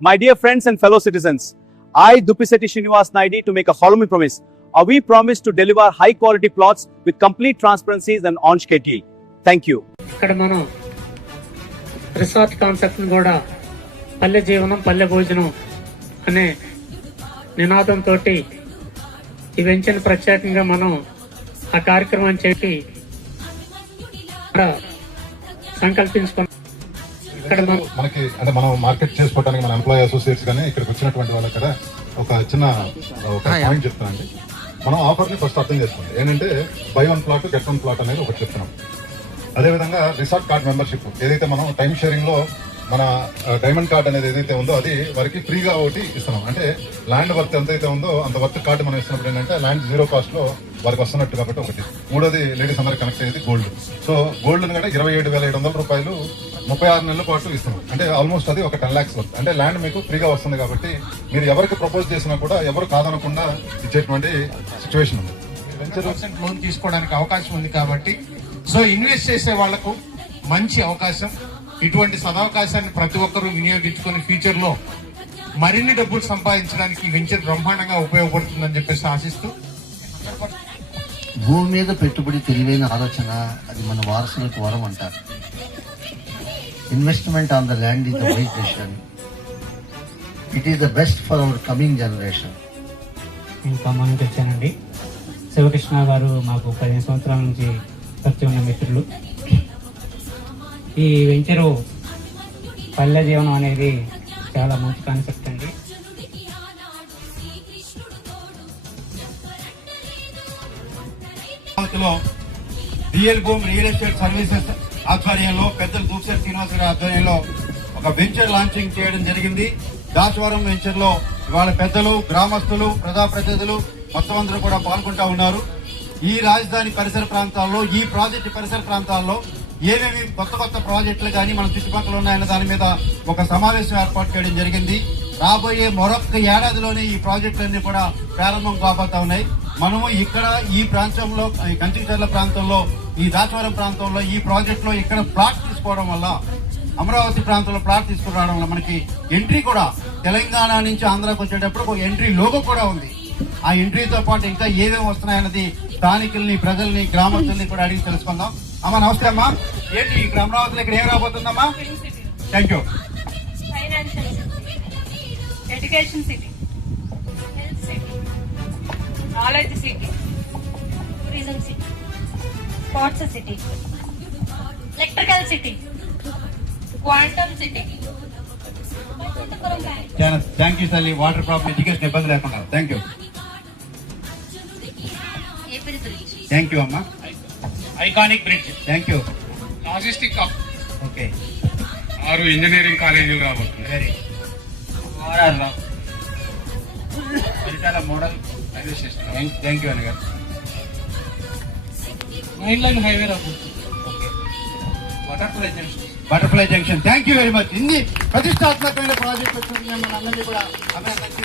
My dear friends and fellow citizens, I, Dupiseti Srinivas Naidu, to make a solemn promise. We promise to deliver high quality plots with complete transparencies and on schedule. Thank you. ఇక్కడ మనం resort concept ని కూడా పల్లె జీవనం పల్లె భోజనం అనే నినాదంతో ఈ వెంచర్ ప్రత్యేకంగా మనం ఆ కార్యక్రమం చేసి సంకల్పించుకున్నాం. ఇక్కడ మనకి అంటే మనం మార్కెట్ చేసుకోవడానికి మన ఎంప్లాయీ అసోసియేట్స్ కానీ ఇక్కడికి వచ్చినటువంటి వాళ్ళ కదా ఒక చిన్న పాయింట్ చెప్తానండి. మనం ఆఫర్ ని ఫస్ట్ అర్థం చేసుకోండి. ఏంటంటే by one plot get one plot అనేది ఒకటి చెప్తున్నాం. అదేవిధంగా రిసార్ట్ కార్డ్ మెంబర్షిప్ ఏదైతే మనం టైం షేరింగ్ లో మన డైమండ్ కార్డ్ అనేది ఏదైతే ఉందో అది వారికి ఫ్రీగా ఒకటి ఇస్తున్నాం. అంటే ల్యాండ్ వర్త్ ఎంతైతే ఉందో అంత వర్త్ కార్డు మనం ఇస్తున్నప్పుడు ఏంటంటే ల్యాండ్ జీరో కాస్ట్ లో వారికి వస్తున్నట్టు కాబట్టి ఒకటి. మూడోది లేడీస్ అందరికి కనెక్ట్ అయ్యేది గోల్డ్. సో గోల్డ్ కూడా 27,700 రూపాయలు 36 నెలల పాటు ఇస్తున్నాం. అంటే ఆల్మోస్ట్ అది ఒక 10 lakhs వర్త్. అంటే ల్యాండ్ మీకు ఫ్రీగా వస్తుంది కాబట్టి మీరు ఎవరికి ప్రపోజ్ చేసినా కూడా ఎవరు కాదనకుండా ఇచ్చేటువంటి సిచ్యువేషన్ ఉంది. వెంచర్ లోన్ తీసుకోవడానికి అవకాశం ఉంది కాబట్టి సో ఇన్వెస్ట్ చేసే వాళ్లకు మంచి అవకాశం. ఇటువంటి సదవకాశాన్ని ప్రతి ఒక్కరూ వినియోగించుకుని ఫ్యూచర్ లో మరిన్ని డబ్బులు సంపాదించడానికి వెంచర్ బ్రహ్మాండంగా ఉపయోగపడుతుందని చెప్పేసి ఆశిస్తూ, భూమి మీద పెట్టుబడి తెలివైన ఆలోచన అది మన వారసులకు వరం అంటారు. Investment on the land is the right decision. It is the best for hour coming generation. నేను ఖమ్మం నుంచి వచ్చానండి. శివకృష్ణ గారు మాకు 15 సంవత్సరాల నుంచి పరిచయం ఉన్న మిత్రులు. ఈ వెంచరు పల్లె జీవనం అనేది చాలా మంచి కాన్సెప్ట్ అండి. Real boom real estate services ఆధ్వర్యంలో పెద్దలు దూసరి శ్రీనివాస గారి ఆధ్వర్యంలో ఒక వెంచర్ లాంచింగ్ చేయడం జరిగింది. దాచవరం వెంచర్ లో ఇవాళ పెద్దలు, గ్రామస్తులు, ప్రజాప్రతినిధులు మొత్తం అందరూ కూడా పాల్గొంటా ఉన్నారు. ఈ రాజధాని పరిసర ప్రాంతాల్లో, ఈ ప్రాజెక్టు పరిసర ప్రాంతాల్లో ఏమేమి కొత్త కొత్త ప్రాజెక్టులు కానీ మన చుట్టుపక్కల ఉన్నాయన్న దాని మీద ఒక సమావేశం ఏర్పాటు చేయడం జరిగింది. రాబోయే మరొక ఏడాదిలోనే ఈ ప్రాజెక్టులన్నీ కూడా ప్రారంభం కాబోతా ఉన్నాయి. మనము ఇక్కడ ఈ ప్రాంతంలో, కంచికచర్ల ప్రాంతంలో, ఈ దాచవరం ప్రాంతంలో ఈ ప్రాజెక్టులో ఇక్కడ ప్లాట్ తీసుకోవడం వల్ల, అమరావతి ప్రాంతంలో ప్లాట్ తీసుకురావడం వల్ల మనకి ఎంట్రీ కూడా తెలంగాణ నుంచి ఆంధ్రాకి వచ్చేటప్పుడు ఒక ఎంట్రీ లోగో కూడా ఉంది. ఆ ఎంట్రీతో పాటు ఇంకా ఏమేమి వస్తున్నాయన్నది స్థానికుల్ని, ప్రజల్ని, గ్రామస్తుల్ని కూడా అడిగి తెలుసుకుందాం. అమ్మా నమస్తే అమ్మా. ఏంటి ఇక్కడ అమరావతిలో ఇక్కడ ఏం రాబోతుందమ్మా? Thank you. Education city, health city, knowledge city, tourism city, sports city, electrical city, quantum city. Thank you తల్లి. వాటర్ ప్రాబ్లం, ఎడ్యుకేషన్ ఇబ్బంది లేకుండా. Thank you. థ్యాంక్ యూ అమ్మా. Iconic bridge, thank you. Logistic hub, okay. 6 engineering కాలేజీలు రాబోతుంది. Very Paritala model railway station. Thank you అన్నగారు. 9 line highway రాబోతుంది. Okay. Butterfly junction. Thank you very much. ఇన్ని ప్రతిష్టాత్మకమైన ప్రాజెక్ట్ వచ్చింది. మిమ్మల్ని అందరినీ కూడా అభినందించి